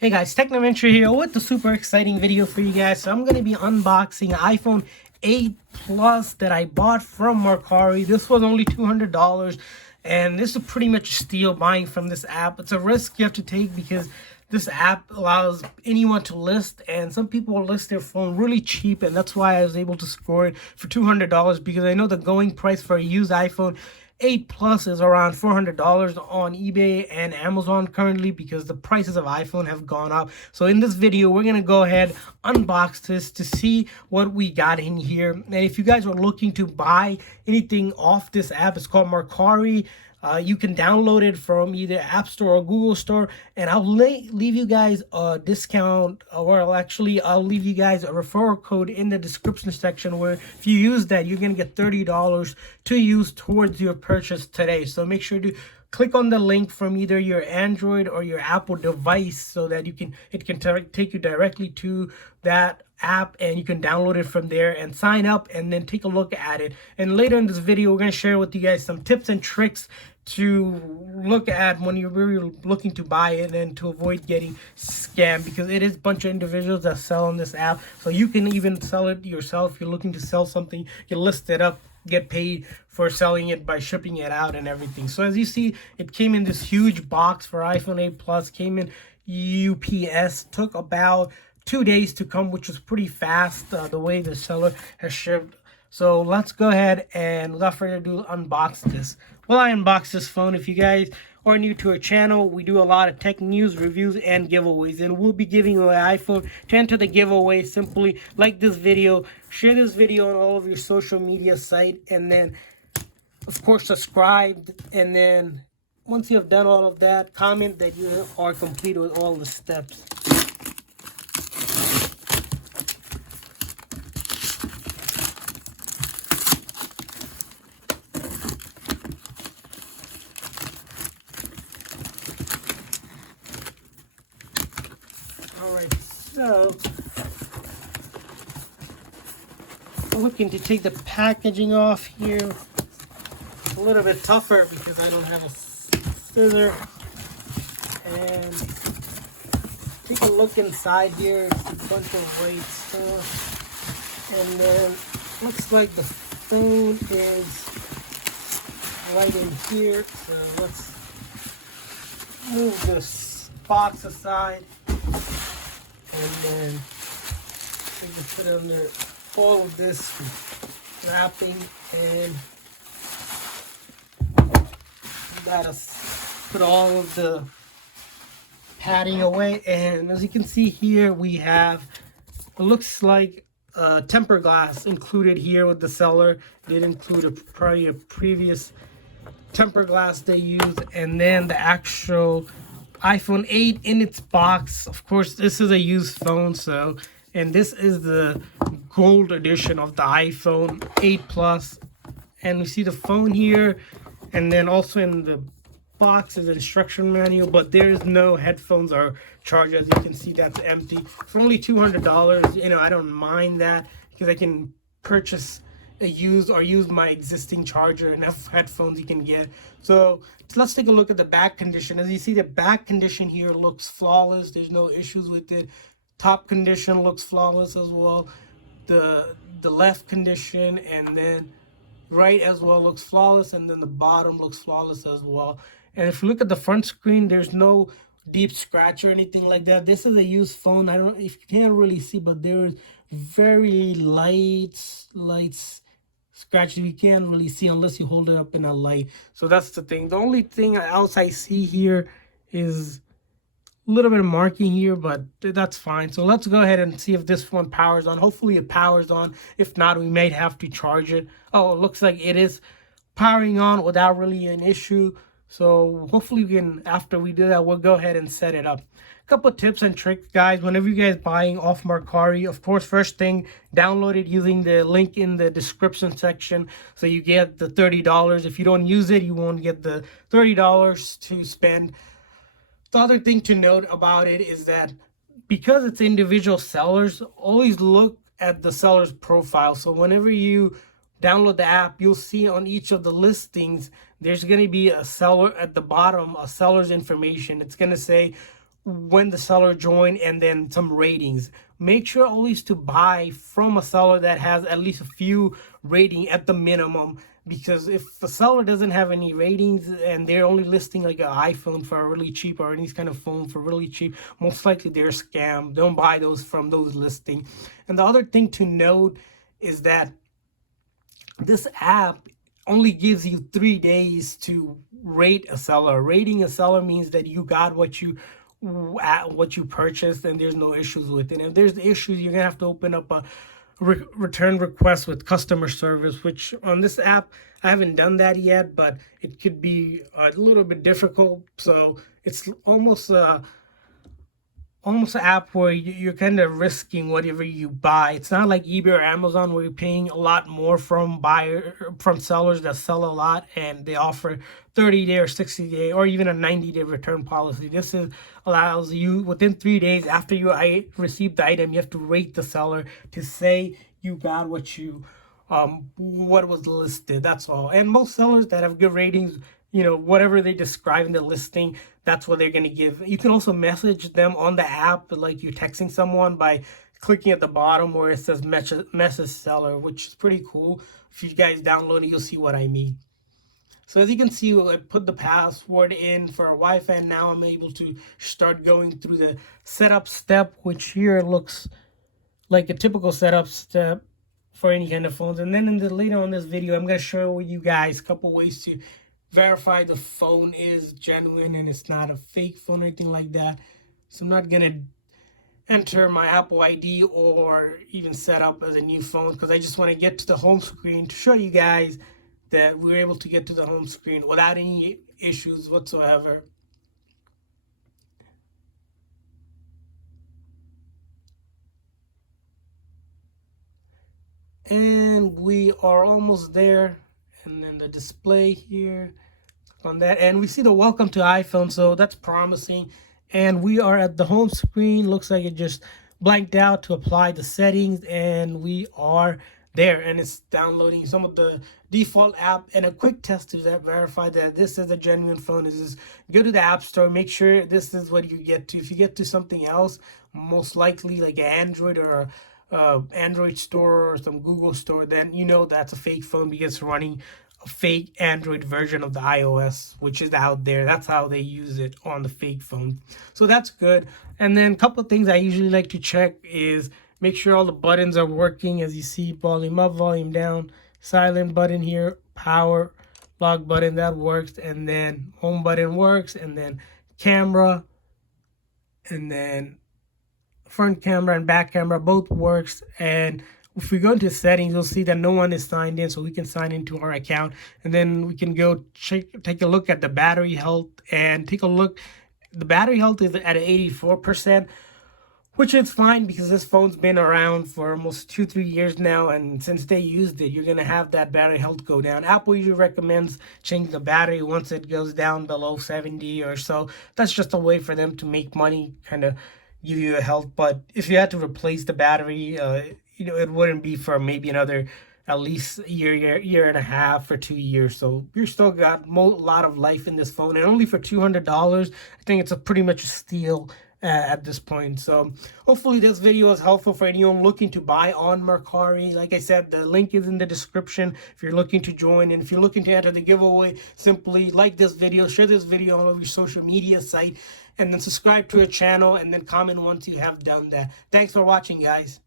Hey guys, Technoventure here with the super exciting video for you guys. So I'm going to be unboxing iPhone 8 Plus that I bought from Mercari. This was only $200 and this is pretty much a steal buying from this app. It's a risk you have to take because this app allows anyone to list, and some people list their phone really cheap, and that's why I was able to score it for $200 because I know the going price for a used iPhone 8 Plus is around $400 on eBay and Amazon currently because the prices of iPhone have gone up. So in this video, we're going to go ahead, unbox this to see what we got in here. And if you guys are looking to buy anything off this app, it's called Mercari. You can download it from either App Store or Google Store, and I'll leave you guys a discount, or I'll leave you guys a referral code in the description section where if you use that, you're going to get $30 to use towards your purchase today. So make sure to click on the link from either your Android or your Apple device so that it can take you directly to that app, and you can download it from there and sign up and then take a look at it. And later in this video, we're going to share with you guys some tips and tricks to look at when you're really looking to buy it and to avoid getting scammed, because it is a bunch of individuals that sell on this app. So you can even sell it yourself. If you're looking to sell something, you list it up, get paid for selling it by shipping it out and everything. So as you see, it came in this huge box for iPhone 8 Plus, came in UPS, took about 2 days to come, which was pretty fast the way the seller has shipped. So let's go ahead and without further ado, unbox this. Well, I unboxed this phone. If you guys are new to our channel, we do a lot of tech news, reviews, and giveaways, and we'll be giving away iPhone. To enter the giveaway, simply like this video, share this video on all of your social media site, and then of course subscribe. And then once you have done all of that, comment that you are complete with all the steps. Alright, so looking to take the packaging off here. It's a little bit tougher because I don't have a scissor. And take a look inside here. It's a bunch of white stuff. And then looks like the phone is right in here. So let's move this box aside. And then we can put under all of this wrapping, and we gotta put all of the padding away. And as you can see here, we have, it looks like tempered glass included here with the seller. Did include probably a previous tempered glass they used, and then the actual iPhone 8 in its box. Of course, this is a used phone, so, and this is the gold edition of the iPhone 8 Plus. And we see the phone here, and then also in the box is an instruction manual, but there is no headphones or charger. As you can see, that's empty. For only $200, you know, I don't mind that because I can purchase a used or use my existing charger, enough headphones you can get. So let's take a look at the back condition. As you see, the back condition here looks flawless. There's no issues with it. Top condition looks flawless as well. The left condition and then right as well looks flawless, and then the bottom looks flawless as well. And if you look at the front screen, there's no deep scratch or anything like that. This is a used phone. I don't, if you can't really see, but there's very light scratches you can't really see unless you hold it up in a light. So that's the thing. The only thing else I see here is a little bit of marking here, but that's fine. So let's go ahead and see if this one powers on. Hopefully it powers on. If not, we may have to charge it. Oh, it looks like it is powering on without really an issue. So hopefully we can, after we do that, we'll go ahead and set it up. Couple tips and tricks, guys. Whenever you guys buying off Mercari, of course, first thing, download it using the link in the description section so you get the $30. If you don't use it, you won't get the $30 to spend. The other thing to note about it is that because it's individual sellers, always look at the seller's profile. So whenever you download the app, you'll see on each of the listings there's going to be a seller at the bottom, a seller's information. It's going to say when the seller joined, and then some ratings. Make sure always to buy from a seller that has at least a few rating at the minimum, because if the seller doesn't have any ratings and they're only listing like an iPhone for really cheap or any kind of phone for really cheap, most likely they're scam. Don't buy those from those listings. And the other thing to note is that this app only gives you 3 days to rate a seller. Rating a seller means that you got what you purchased and there's no issues with it. And if there's issues, you're gonna have to open up a return request with customer service, which on this app I haven't done that yet, but it could be a little bit difficult. So it's almost an app where you're kind of risking whatever you buy. It's not like eBay or Amazon where you're paying a lot more from sellers that sell a lot and they offer 30-day or 60-day or even a 90-day return policy. This allows you within 3 days after you receive the item, you have to rate the seller to say you got what was listed. That's all. And most sellers that have good ratings, whatever they describe in the listing, that's what they're going to give. You can also message them on the app like you're texting someone by clicking at the bottom where it says message seller, which is pretty cool. If you guys download it, you'll see what I mean. So as you can see, I put the password in for Wi-Fi, and now I'm able to start going through the setup step, which here looks like a typical setup step for any kind of phones. And then later on this video, I'm going to show you guys a couple ways to verify the phone is genuine and it's not a fake phone or anything like that. So I'm not gonna enter my Apple ID or even set up as a new phone, because I just want to get to the home screen to show you guys that we're able to get to the home screen without any issues whatsoever. And we are almost there. And then the display here, on that, and we see the welcome to iPhone, so that's promising. And we are at the home screen. Looks like it just blanked out to apply the settings, and we are there, and it's downloading some of the default app. And a quick test to verify that this is a genuine phone is just go to the App Store, make sure this is what you get to. If you get to something else, most likely like an Android or Android store or some Google store, then that's a fake phone because it's running a fake Android version of the iOS, which is out there. That's how they use it on the fake phone. So that's good. And then a couple of things I usually like to check is make sure all the buttons are working. As you see, volume up, volume down, silent button here, power, lock button, that works. And then home button works. And then camera, and then front camera and back camera both works. And if we go into settings, you'll see that no one is signed in, so we can sign into our account. And then we can go take a look at the battery health, and take a look. The battery health is at 84%, which is fine because this phone's been around for almost 2-3 years now, and since they used it, you're gonna have that battery health go down. Apple usually recommends changing the battery once it goes down below 70 or so. That's just a way for them to make money, kind of give you a health. But if you had to replace the battery, it wouldn't be for maybe another at least a year and a half or 2 years. So you still got a lot of life in this phone, and only for $200. I think it's pretty much a steal at this point. So hopefully this video is helpful for anyone looking to buy on Mercari. Like I said, the link is in the description if you're looking to join, and if you're looking to enter the giveaway, simply like this video, share this video on your social media site, and then subscribe to our channel, and then comment once you have done that. Thanks for watching, guys.